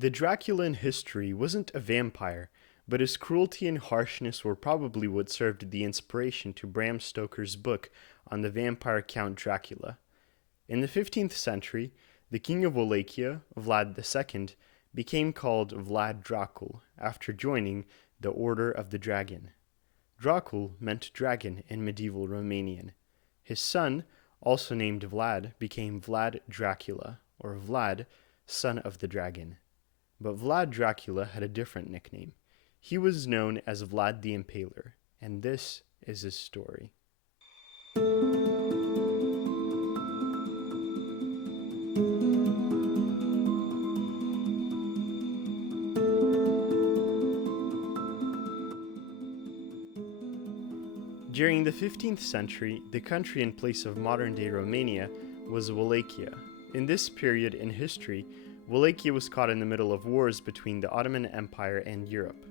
The Dracula in history wasn't a vampire, but his cruelty and harshness were probably what served the inspiration to Bram Stoker's book on the vampire Count Dracula. In the 15th century, the king of Wallachia, Vlad II, became called Vlad Dracula after joining the Order of the Dragon. Dracul meant dragon in medieval Romanian. His son, also named Vlad, became Vlad Dracula, or Vlad, son of the dragon. But Vlad Dracula had a different nickname. He was known as Vlad the Impaler, and this is his story. During the 15th century, the country in place of modern-day Romania was Wallachia. In this period in history, Wallachia was caught in the middle of wars between the Ottoman Empire and Europe.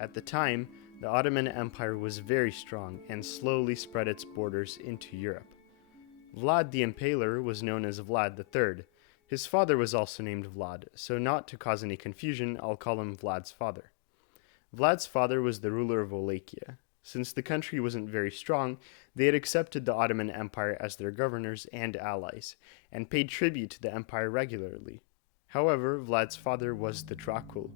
At the time, the Ottoman Empire was very strong and slowly spread its borders into Europe. Vlad the Impaler was known as Vlad III. His father was also named Vlad, so not to cause any confusion, I'll call him Vlad's father. Vlad's father was the ruler of Wallachia. Since the country wasn't very strong, they had accepted the Ottoman Empire as their governors and allies, and paid tribute to the empire regularly. However, Vlad's father was the Dracul.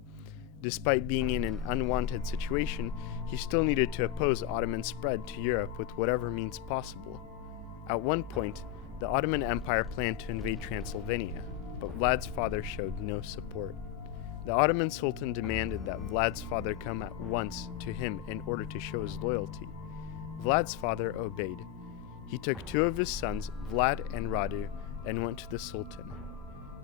Despite being in an unwanted situation, he still needed to oppose Ottoman spread to Europe with whatever means possible. At one point, the Ottoman Empire planned to invade Transylvania, but Vlad's father showed no support. The Ottoman Sultan demanded that Vlad's father come at once to him in order to show his loyalty. Vlad's father obeyed. He took two of his sons, Vlad and Radu, and went to the Sultan.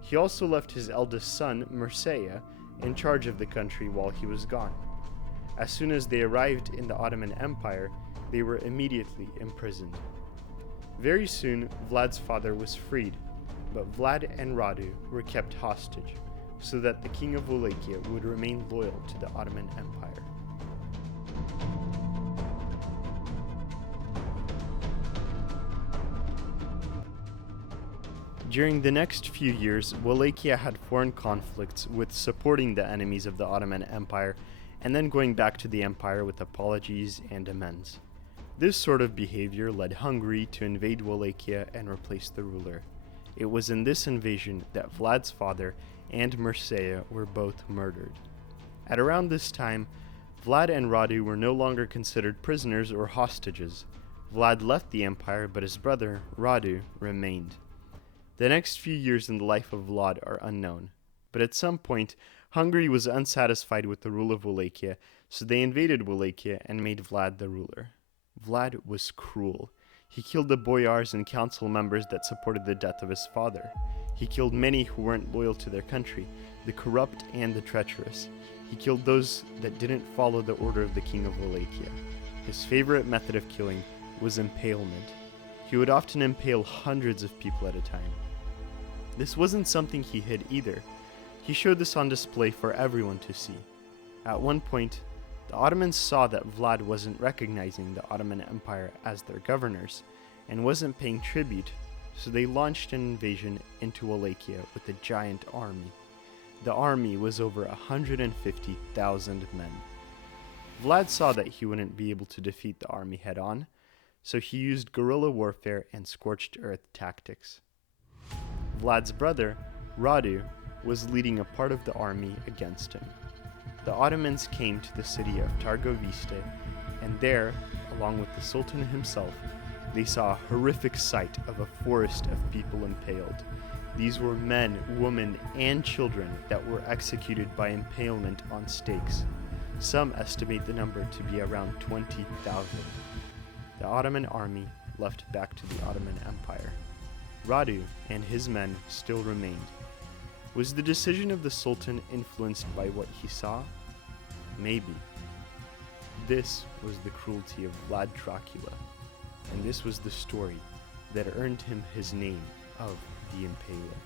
He also left his eldest son, Mircea, in charge of the country while he was gone. As soon as they arrived in the Ottoman Empire, they were immediately imprisoned. Very soon, Vlad's father was freed, but Vlad and Radu were kept hostage, so that the king of Wallachia would remain loyal to the Ottoman Empire. During the next few years, Wallachia had foreign conflicts with supporting the enemies of the Ottoman Empire and then going back to the empire with apologies and amends. This sort of behavior led Hungary to invade Wallachia and replace the ruler. It was in this invasion that Vlad's father and Mircea were both murdered. At around this time, Vlad and Radu were no longer considered prisoners or hostages. Vlad left the empire, but his brother, Radu, remained. The next few years in the life of Vlad are unknown, but at some point, Hungary was unsatisfied with the rule of Wallachia, so they invaded Wallachia and made Vlad the ruler. Vlad was cruel. He killed the boyars and council members that supported the death of his father. He killed many who weren't loyal to their country, the corrupt and the treacherous. He killed those that didn't follow the order of the king of Wallachia. His favorite method of killing was impalement. He would often impale hundreds of people at a time. This wasn't something he hid either. He showed this on display for everyone to see. At one point, the Ottomans saw that Vlad wasn't recognizing the Ottoman Empire as their governors and wasn't paying tribute, so they launched an invasion into Wallachia with a giant army. The army was over 150,000 men. Vlad saw that he wouldn't be able to defeat the army head-on, so he used guerrilla warfare and scorched earth tactics. Vlad's brother, Radu, was leading a part of the army against him. The Ottomans came to the city of Targoviste, and there, along with the Sultan himself, they saw a horrific sight of a forest of people impaled. These were men, women, and children that were executed by impalement on stakes. Some estimate the number to be around 20,000. The Ottoman army left back to the Ottoman Empire. Radu and his men still remained. Was the decision of the Sultan influenced by what he saw? Maybe. This was the cruelty of Vlad Dracula, and this was the story that earned him his name of the Impaler.